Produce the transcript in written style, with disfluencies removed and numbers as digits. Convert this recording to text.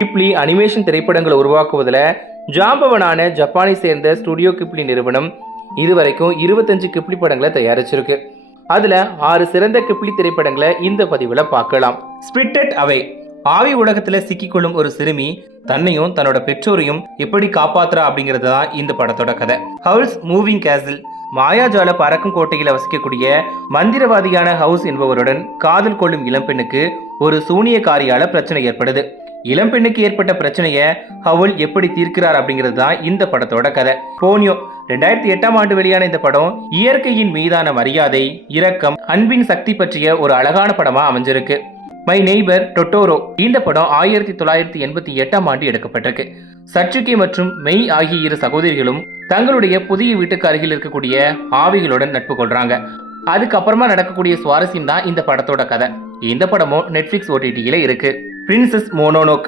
Ghibli animation திரைப்படங்களை உருவாக்குவதில் ஜாம்பவனான ஜப்பானை சேர்ந்த ஸ்டுடியோ கிப்லி நிறுவனம் இதுவரைக்கும் 25 கிப்லி படங்களை தயாரிச்சிருக்கு. அதுல 6 சிறந்த கிப்லி திரைப்படங்களை இந்த பதிவுல பார்க்கலாம். ஸ்பிரிட்டட் அவே, ஆவி உலகத்துல சிக்கிக்கொள்ளும் ஒரு சிறுமி தன்னையும் தன்னோட பெற்றோரையும் எப்படி காப்பாத்துறா அப்படிங்கிறது தான் இந்த படத்தோட கதை. ஹவுஸ் மூவிங் கேசில், மாயாஜால பறக்கும் கோட்டையில வசிக்கக்கூடிய மந்திரவாதியான ஹவுஸ் என்பவருடன் காதல் கொள்ளும் இளம்பெண்ணுக்கு ஒரு சூனியக்காரியால பிரச்சனை ஏற்படுது. இளம்பெண்ணுக்கு ஏற்பட்ட பிரச்சனைய ஹவுல் எப்படி தீர்க்கிறார் அப்படிங்கிறது தான் இந்த படத்தோட கதை. போனியோ, 2008ஆம் ஆண்டு வெளியான இந்த படம் இயற்கையின் மீதான மரியாதை, இரக்கம், அன்பின் சக்தி பற்றிய ஒரு அழகான படமா அமைஞ்சிருக்கு. மை நெய்பர் டொட்டோரோ, இந்த படம் 1988ஆம் ஆண்டு எடுக்கப்பட்டிருக்கு. சட்சுகி மற்றும் மெய் ஆகிய 2 சகோதரிகளும் தங்களுடைய புதிய வீட்டுக்கு அருகில் இருக்கக்கூடிய ஆவிகளுடன் நட்பு கொள்றாங்க. அதுக்கப்புறமா நடக்கக்கூடிய சுவாரஸ்யம் தான் இந்த படத்தோட கதை. இந்த படமும் நெட்ஃபிளிக்ஸ் OTTல இருக்கு. பிரின்சஸ் மோனோனோக்,